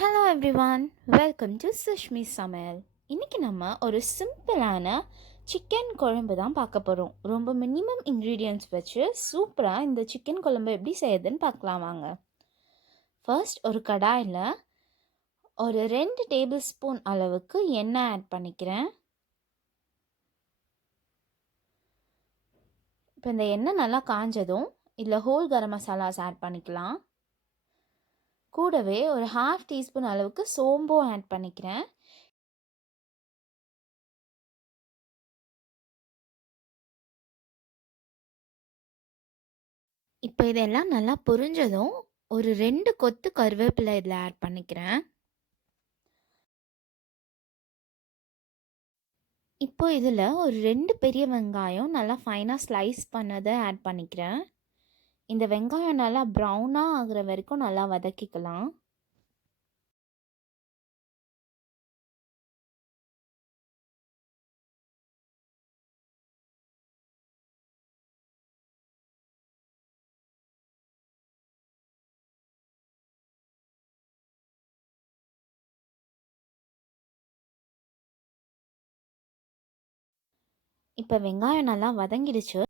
Hello everyone, welcome to Sushmi சமையல். இன்றைக்கி நம்ம ஒரு சிம்பிளான சிக்கன் குழம்பு தான் பார்க்க போகிறோம். ரொம்ப மினிமம் இன்க்ரீடியன்ட்ஸ் வச்சு சூப்பராக இந்த சிக்கன் குழம்பு எப்படி செய்யுதுன்னு பார்க்கலாம் வாங்க. ஃபர்ஸ்ட் ஒரு கடாயில் ஒரு 2 டேபிள் ஸ்பூன் அளவுக்கு எண்ணெய் ஆட் பண்ணிக்கிறேன். இப்போ இந்த எண்ணெய் நல்லா காஞ்சதும் இதில் ஹோல் கரம் மசாலாஸ் ஆட் பண்ணிக்கலாம். கூடவே ஒரு 1/2 டீஸ்பூன் அளவுக்கு சோம்பும் ஆட் பண்ணிக்கிறேன். இப்போ இதெல்லாம் நல்லா பொரிஞ்சதும் ஒரு 2 கொத்து கருவேப்பிலை இதில் ஆட் பண்ணிக்கிறேன். இப்போ இதில் ஒரு 2 பெரிய வெங்காயம் நல்லா ஃபைனாக ஸ்லைஸ் பண்ணதை ஆட் பண்ணிக்கிறேன். இந்த வெங்காயம் நல்லா ப்ரௌனாக ஆகிற வரைக்கும் நல்லா வதக்கிக்கலாம். இப்போ வெங்காயம் நல்லா வதங்கிடுச்சு.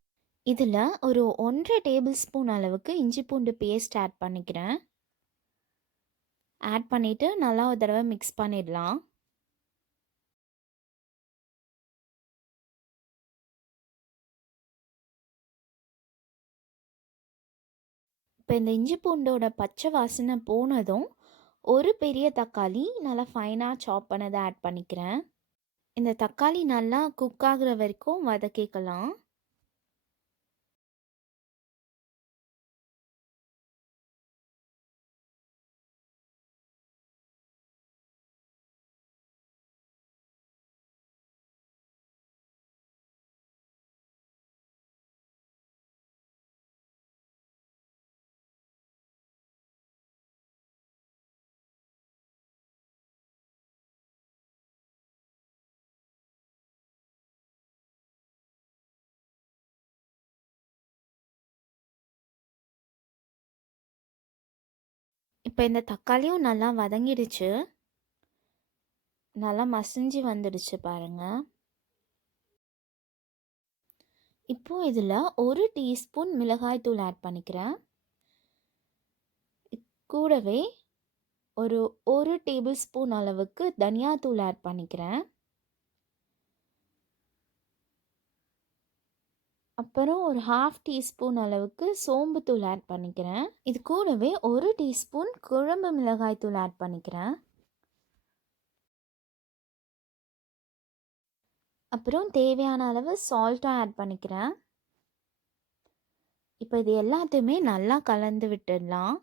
இதில் ஒரு 1.5 டேபிள் ஸ்பூன் அளவுக்கு இஞ்சி பூண்டு பேஸ்ட் ஆட் பண்ணிக்கிறேன். ஆட் பண்ணிவிட்டு நல்லா ஒரு தடவை மிக்ஸ் பண்ணிடலாம். இப்போ இந்த இஞ்சி பூண்டோட பச்சை வாசனை போனதும் ஒரு பெரிய தக்காளி நல்லா ஃபைனாக சாப் பண்ணதை ஆட் பண்ணிக்கிறேன். இந்த தக்காளி நல்லா குக் ஆகுற வரைக்கும் வதக்கிக்கலாம். இப்போ இந்த தக்காளியும் நல்லா வதங்கிடுச்சு. நல்லா மசிஞ்சு வந்துடுச்சு பாருங்கள். இப்போது இதில் 1 டீஸ்பூன் மிளகாய்த்தூள் ஆட் பண்ணிக்கிறேன். கூடவே ஒரு டேபிள் ஸ்பூன் அளவுக்கு தனியாத்தூள் ஆட் பண்ணிக்கிறேன். அப்புறம் ஒரு 1/2 டீஸ்பூன் அளவுக்கு சோம்புத்தூள் ஆட் பண்ணிக்கிறேன். இது கூடவே 1 டீஸ்பூன் குழம்பு மிளகாய்த்தூள் ஆட் பண்ணிக்கிறேன். அப்புறம் தேவையான அளவு சால்ட்டும் ஆட் பண்ணிக்கிறேன். இப்போ இது எல்லாத்தையுமே நல்லா கலந்து விட்டுடலாம்.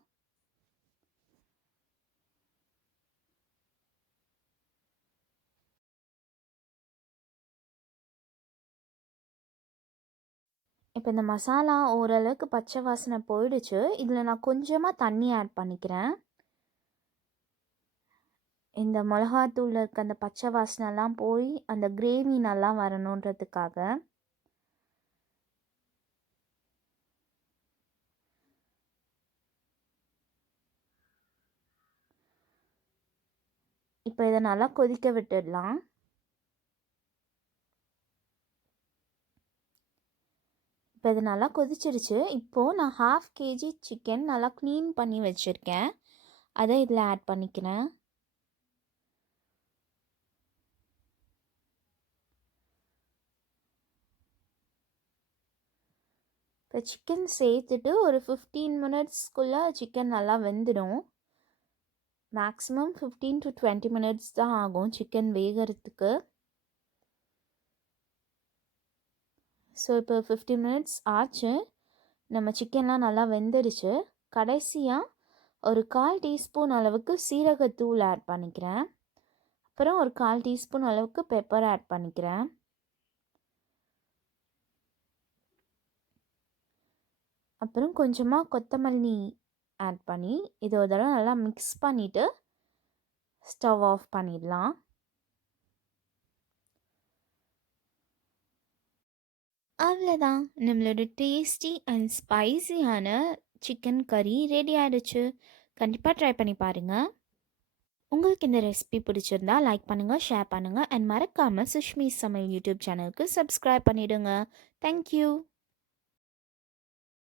இப்போ இந்த மசாலா ஓரளவுக்கு பச்சை வாசனை போயிடுச்சு. இதில் நான் கொஞ்சமாக தண்ணி ஆட் பண்ணிக்கிறேன். இந்த மிளகாத்தூளில் இருக்க அந்த பச்சை வாசனைலாம் போய் அந்த கிரேவி நல்லா வரணுன்றதுக்காக. இப்போ இதை நல்லா கொதிக்க விட்டுடலாம். இப்போ இது நல்லா கொதிச்சிருச்சு. இப்போது நான் 1/2 kg சிக்கன் நல்லா க்ளீன் பண்ணி வச்சுருக்கேன். அதை இதில் ஆட் பண்ணிக்கிறேன். இப்போ சிக்கன் சேர்த்துட்டு ஒரு 15 மினிட்ஸ்க்குள்ளே சிக்கன் நல்லா வெந்துடும். மேக்ஸிமம் 15 to 20 மினிட்ஸ் தான் ஆகும் சிக்கன் வேகிறதுக்கு. ஸோ இப்போ 15 மினிட்ஸ் ஆச்சு. நம்ம சிக்கன்லாம் நல்லா வெந்துடுச்சு. கடைசியாக ஒரு 1/4 டீஸ்பூன் அளவுக்கு சீரகத்தூள் ஆட் பண்ணிக்கிறேன். அப்புறம் ஒரு 1/4 டீஸ்பூன் அளவுக்கு பெப்பர் ஆட் பண்ணிக்கிறேன். அப்புறம் கொஞ்சமாக கொத்தமல்லி ஆட் பண்ணி இதை ஒரு தடவை நல்லா மிக்ஸ் பண்ணிவிட்டு ஸ்டவ் ஆஃப் பண்ணிடலாம். அவ்வளோதான், நம்மளோட டேஸ்டி அண்ட் ஸ்பைசியான சிக்கன் கறி ரெடி ஆகிடுச்சு. கண்டிப்பாக ட்ரை பண்ணி பாருங்கள். உங்களுக்கு இந்த ரெசிபி பிடிச்சிருந்தா லைக் பண்ணுங்கள், ஷேர் பண்ணுங்கள் அண்ட் மறக்காமல் சுஷ்மி சமையல் யூடியூப் சேனலுக்கு சப்ஸ்கிரைப் பண்ணிவிடுங்க. தேங்க்யூ.